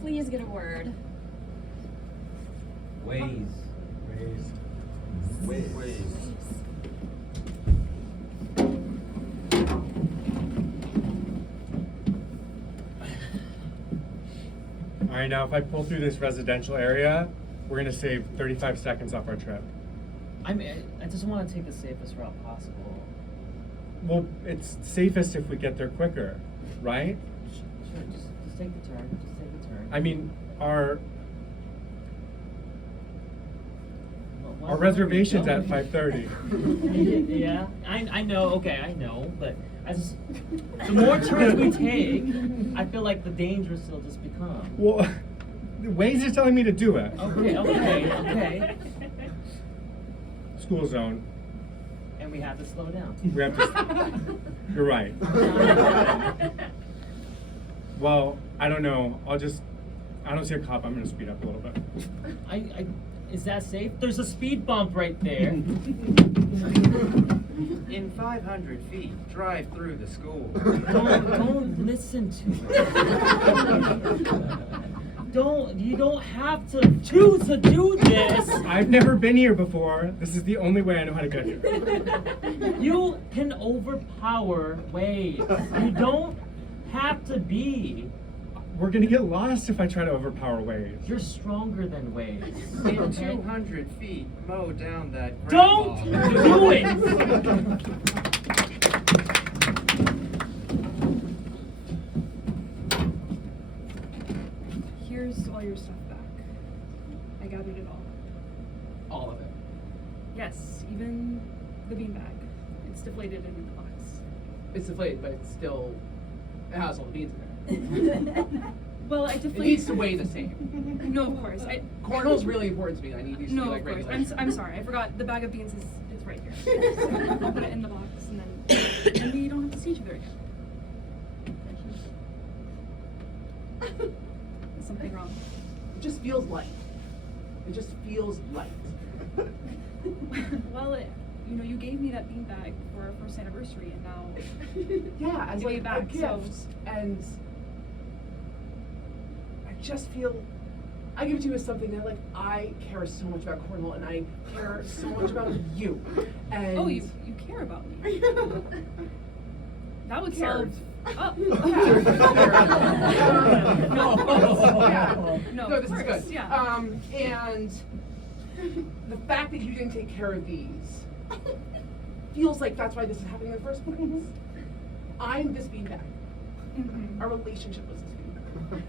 please get a word? Ways. All right, now if I pull through this residential area, we're gonna save 35 seconds off our trip. I just want to take the safest route possible. Well, it's safest if we get there quicker, right? Sure, just take the turn. Just take the turn. I mean, our Well, reservation's at no. 5:30. Yeah, I know. Okay, I know, but the more turns we take, I feel like the dangerous will just become. Well, Waze is telling me to do it. Okay. School zone. And we have to slow down. We have to. You're right. Well, I don't know. I don't see a cop. I'm gonna speed up a little bit. Is that safe? There's a speed bump right there. In 500 feet, drive through the school. Don't listen to it. You don't have to choose to do this. I've never been here before. This is the only way I know how to get here. You can overpower Waze. You don't have to be. We're gonna get lost if I try to overpower Waze. You're stronger than Waze. In Okay? 200 feet, mow down that Don't grandma. do it! Here's all your stuff back. I gathered it all. All of it. Yes, even the beanbag. It's deflated in the box. It's deflated, but it has all the beans in there. Well, I It deflated. needs to weigh the same. No, of course. Cornhole's really important to me. I need these to No, be like of course. regular. I'm sorry. I forgot. The bag of beans is right here. So I'll put it in the box, and then we don't have to see each other again. Is something wrong? It just feels light. It just feels light. Well, you gave me that beanbag for our first anniversary, and now Yeah, as Give me like back, a gift, so- and I just feel I give it to you as something that like I care so much about cornhole, and I care so much about you. And oh, you care about me. That would Cared. solve. Oh. No, No, no, of this course, is good. yeah. And the fact that you didn't take care of these feels like that's why this is happening in the first place. I'm this beanbag. Mhm. Our relationship was this beanbag.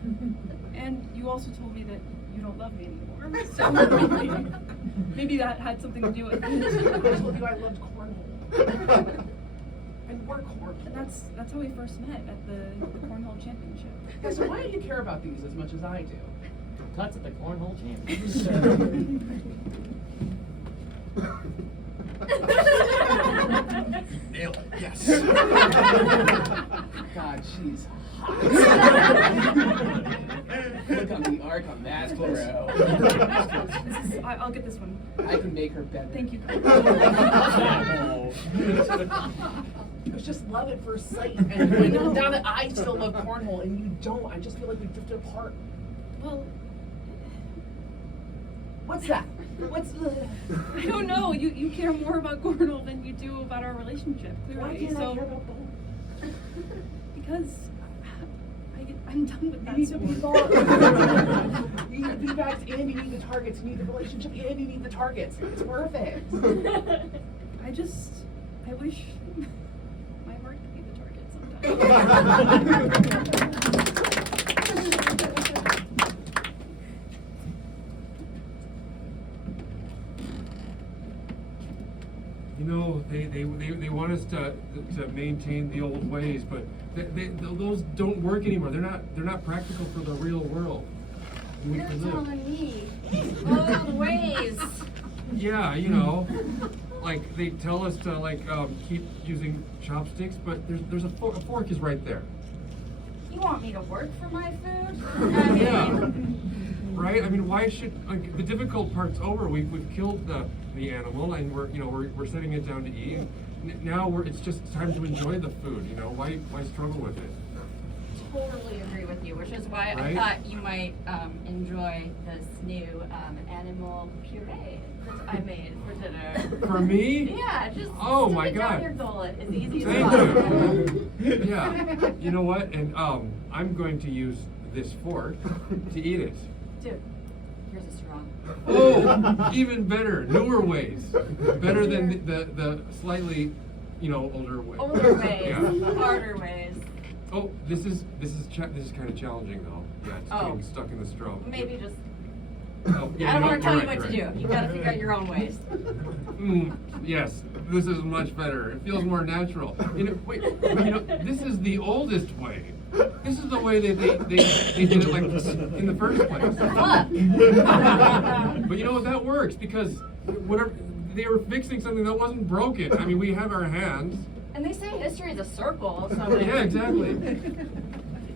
And you also told me that you don't love me anymore. So maybe that had something to do with I it. told you I loved cornhole. And we're cornhole. That's how we first met at the cornhole championship. Yeah, so why do you care about these as much as I do? Cuts at the cornhole championship. Nail it. Yes. God, she's hot. Look on the arc on that, bro. I'll get this one. I can make her better. Thank you. It was just love at first sight. And now that I still love cornhole and you don't, I just feel like we drifted apart. Well, What's that? What's I don't know. You care more about cornhole than you do about our relationship. Why Clearly, can't I so care about both? because I'm done with that. You need to be sport. involved. You need the feedbacks and you need the targets. You need the relationship and you need the targets. It's perfect. I wish my heart could be the target sometimes. You know, they want us to maintain the old ways, but those don't work anymore. They're not practical for the real world. in which You're we live. telling me old ways. Yeah, you know, like they tell us to keep using chopsticks, but there's a fork is right there. You want me to work for my food? I mean, Yeah. Right? I mean, why should the difficult part's over? We've killed the animal and we're setting it down to eat. Now it's just time to enjoy the food. You know, why struggle with it? totally agree with you, which is why Right? I thought you might enjoy this new animal puree that I made for dinner. For me? Yeah, just Oh stick my it down God. your gullet as easy as Thank possible. you. Yeah. You know what? And I'm going to use this fork to eat it. Dude, here's a straw. Oh, even better, newer ways, better than the slightly, older way. Older ways, Yeah. harder ways. Oh, this is kind of challenging though. Yeah, it's Oh. getting stuck in the straw. Maybe just. Oh, yeah, I don't want to tell you you're what right, to you're do. You gotta figure out your own ways. Yes, this is much better. It feels more natural. This is the oldest way. This is the way that they did it like this in the first place. Look. But you know what? That works because whatever they were fixing something that wasn't broken. I mean, we have our hands. And they say history is a circle, so. Yeah, exactly.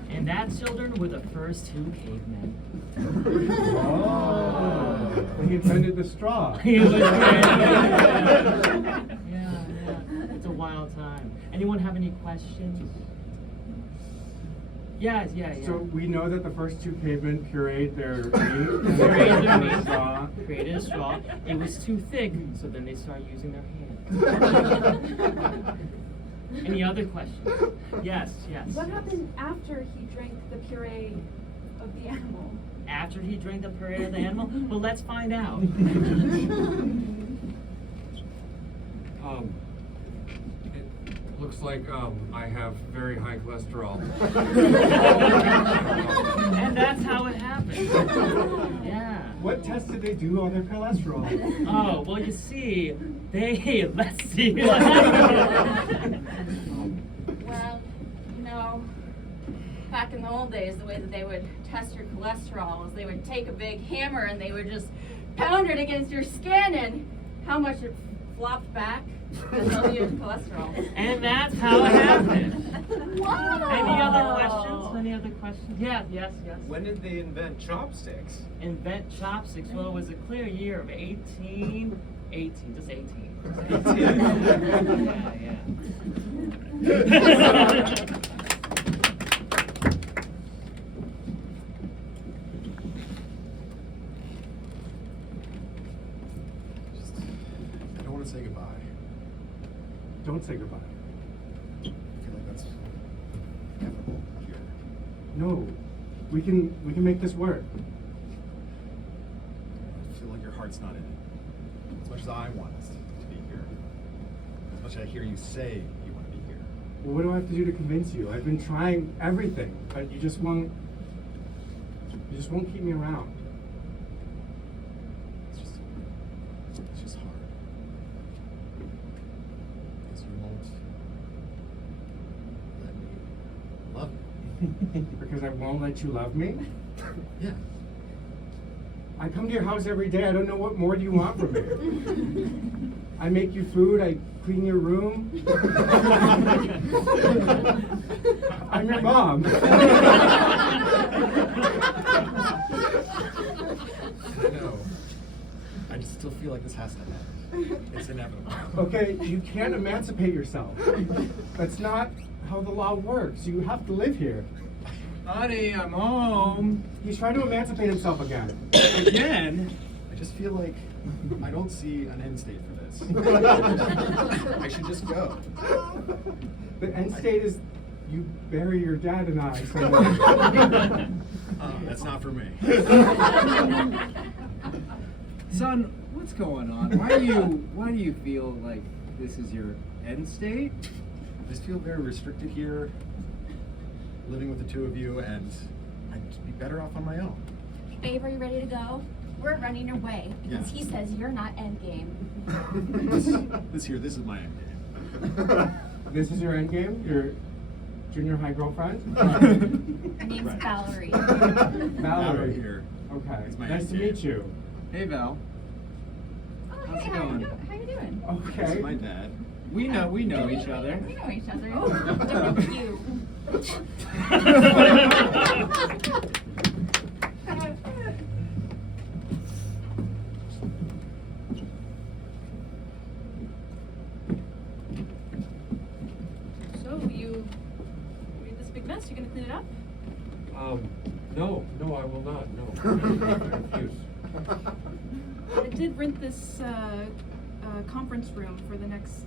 And that, children, were the first two cavemen. Oh. He invented the straw. It was great. Yeah. It's a wild time. Anyone have any questions? Yes, yeah. So we know that the first two cavemen pureed their meat. and Pureed their made meat. straw. Created a straw. It was too thick, so then they started using their hands. Any other questions? Yes. What happened after he drank the puree of the animal? After he drank the puree of the animal? Well, let's find out. It looks like I have very high cholesterol. And that's how it happened. Yeah. What test did they do on their cholesterol? Oh, well, you see, let's see. Well, back in the old days, the way that they would test your cholesterol was they would take a big hammer and they would just pound it against your skin, and how much it flopped back and tell you your cholesterol. And that's how it happened. Wow. Any other questions? Yeah, yes. When did they invent chopsticks? Invent chopsticks. Well, it was a clear year of 18, just 18. Yeah. I don't want to say goodbye. Don't say goodbye. I feel like that's inevitable here. No, we can make this work. I feel like your heart's not in it. As much as I want us to be here. As much as I hear you say you want to be here. Well, what do I have to do to convince you? I've been trying everything, but you just won't keep me around. It's just hard. Because you won't let me love you. Because I won't let you love me? Yeah. I come to your house every day. I don't know what more do you want from me. I make you food. I clean your room. I'm your mom. No. I just still feel like this has to end. It's inevitable. Okay, you can't emancipate yourself. That's not how the law works. You have to live here. Honey, I'm home. He's trying to emancipate himself again. Again? I just feel like I don't see an end state for this. I should just go. The end state is you bury your dad and I somewhere. That's not for me. Son, what's going on? Why do you feel like this is your end state? I just feel very restricted here, living with the two of you, and I'd just be better off on my own. Babe, are you ready to go? We're running away because Yeah. he says you're not endgame. This is my end game. This is your end game? Your junior high girlfriend? Her name's Valerie. Valerie. here. Okay. It's my Nice end to game. meet you. Hey, Val. Oh, How's hey, it how going? you doing? Okay. This is my dad. We know each other. We know each other. Different you. So you made this big mess. You gonna clean it up? Confused. I did rent this conference room for the next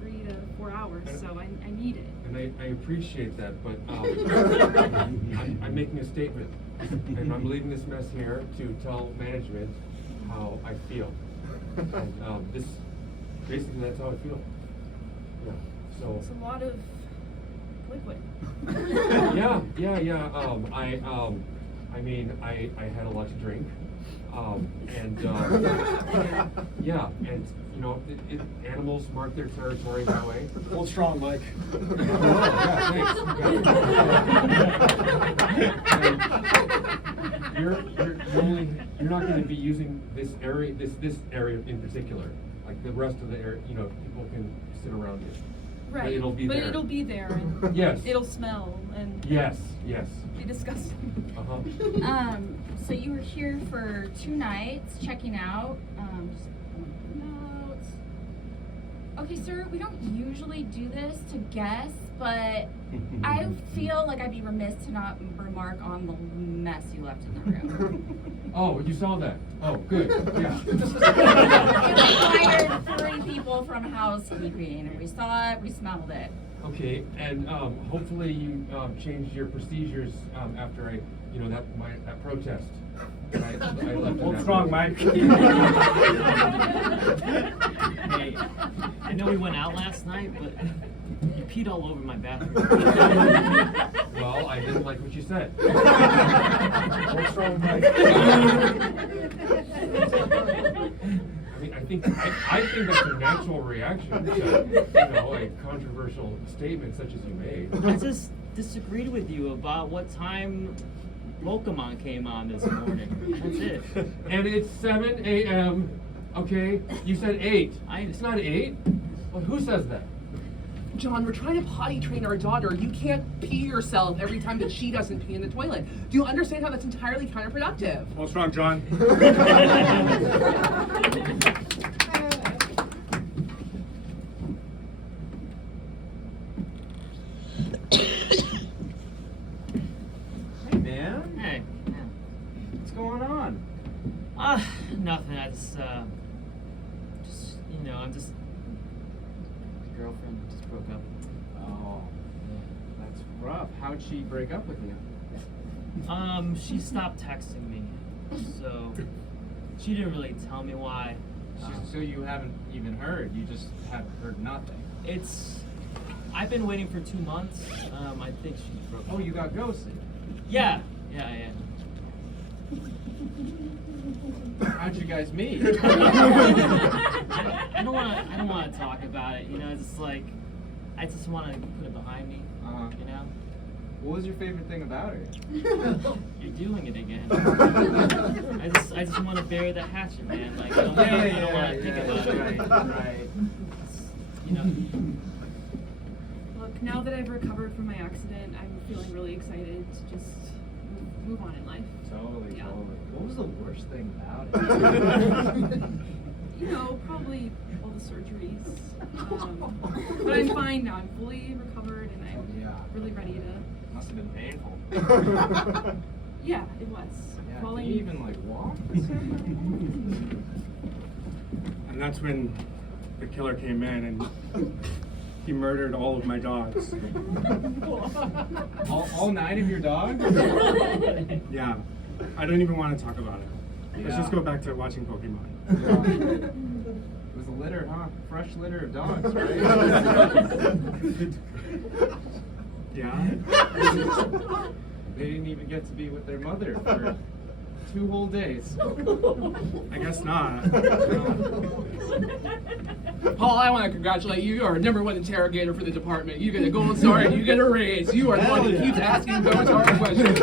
3 to 4 hours, so I need it. And I appreciate that, but I'm making a statement, and I'm leaving this mess here to tell management how I feel. And this, basically, that's how I feel. Yeah. So. It's a lot of liquid. Yeah. I mean, I had a lot to drink, yeah, and you know, animals mark their territory that way. Hold strong, Mike. You're not going to be using this area, this area in particular. Like the rest of the area, you know, people can sit around it. Right. But it'll be there. But it'll be there, and Yes. it'll smell and Yes. be disgusting. Uh-huh. So you were here for 2 nights, checking out. Just notes. Okay, sir, we don't usually do this to guests, but I feel like I'd be remiss to not remark on the mess you left in the room. Oh, you saw that? Oh, good. Yeah. We hired 3 people from housekeeping, and we saw it, we smelled it. Okay, and hopefully you changed your procedures after that protest. I left Hold in strong, that Mike. Hey, I know we went out last night, but you peed all over my bathroom. Well, I didn't like what you said. Hold strong, Mike. I mean, I think that's a natural reaction to, a controversial statement such as you made. I just disagreed with you about what time Pokemon came on this morning. That's it. And it's 7 a.m. Okay, you said 8. I- It's not 8. Well, who says that? John, we're trying to potty train our daughter. You can't pee yourself every time that she doesn't pee in the toilet. Do you understand how that's entirely counterproductive? Hold strong, John. Hey, man. Hey. What's going on? Nothing. I just I'm just. My girlfriend just broke up. Oh, that's rough. How'd she break up with you? She stopped texting me, so she didn't really tell me why. So you haven't even heard? You just have heard nothing? I've been waiting for 2 months. I think she broke up. Oh, you got ghosted? Yeah. How'd you guys meet? I don't want to talk about it. It's like I just want to put it behind me. Uh-huh. What was your favorite thing about her? You're doing it again. I just want to bury the hatchet, man. Like I don't want to think about it. Right. Look, now that I've recovered from my accident, I'm feeling really excited to just move on in life. Totally. Yeah. What was the worst thing about it? Probably all the surgeries. But I'm fine now. I'm fully recovered, and I'm really ready to. Must have been painful. Yeah, it was. Yeah, Falling. can you even walk? And that's when the killer came in and he murdered all of my dogs. all 9 of your dogs? Yeah. I don't even want to talk about it. Let's just go back to watching Pokemon. It was a litter, huh? Fresh litter of dogs, right? Yeah. They didn't even get to be with their mother for 2 whole days. I guess not. Paul, I want to congratulate you. You are #1 interrogator for the department. You get a gold star and you get a raise. You are the one that keeps asking those hard questions.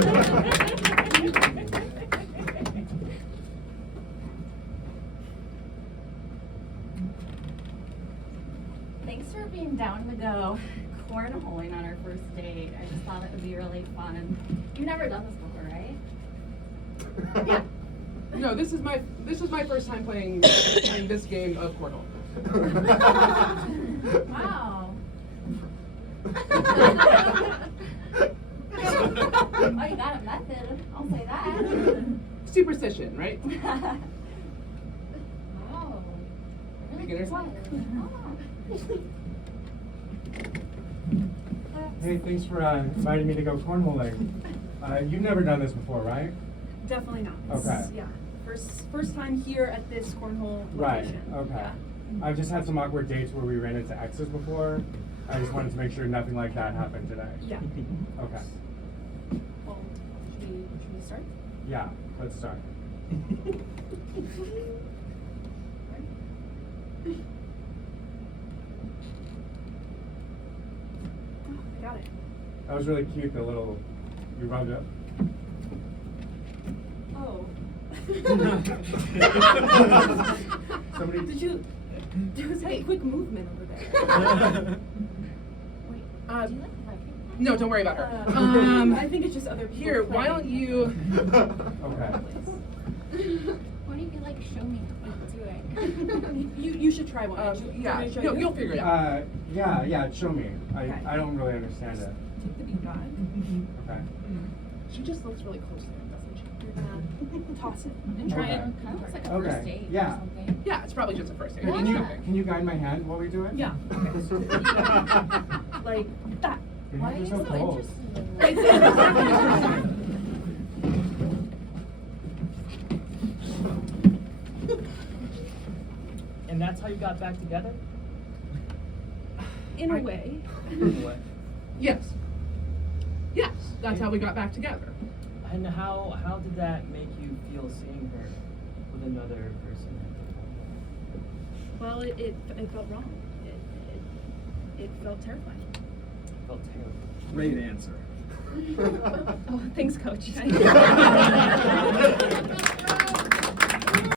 Thanks for being down to go cornholing on our first date. I just thought it would be really fun. You've never done this before, right? Yeah. No, this is my first time playing this game of cornhole. Wow. Oh, you got a method. I'll I'll say that. Superstition, right? Oh. Beginner's luck. Hey, thanks for inviting me to go cornholing. You've never done this before, right? Definitely not. Okay. Yeah. First time here at this cornhole Right, location. okay. Yeah. I've just had some awkward dates where we ran into exes before. I just wanted to make sure nothing like that happened today. Yeah. Okay. Well, should we start? Yeah, let's start. Oh, I got it. That was really cute, the little, you rubbed it. Oh. Somebody. Did you? There was a quick movement over there. Wait, Uh, do you like writing? No, don't worry about her. I think it's just other people. Here, why don't playing. you? Okay. Why don't you like show me how to do it? You should try one. Yeah, Want me to show no, you? you'll figure it out. Yeah, show me. Okay. I don't really understand it. Take the beanbag. Okay. She just looks really close to him, doesn't she? You're gonna toss it and try Okay. it. Kind of looks like a Okay, first date yeah. or something. Yeah, it's probably just a first date. Can It's you nothing. can you guide my hand while we do it? Yeah. Like that. Your Why are hands you are so so cold. interested in Right this? And that's how you got back together? In a way. What? Yes. Yes, that's how we got back together. And how did that make you feel seeing her with another person? Well, it felt wrong. It felt terrifying. Felt terrible. Great answer. Oh, thanks, Coach.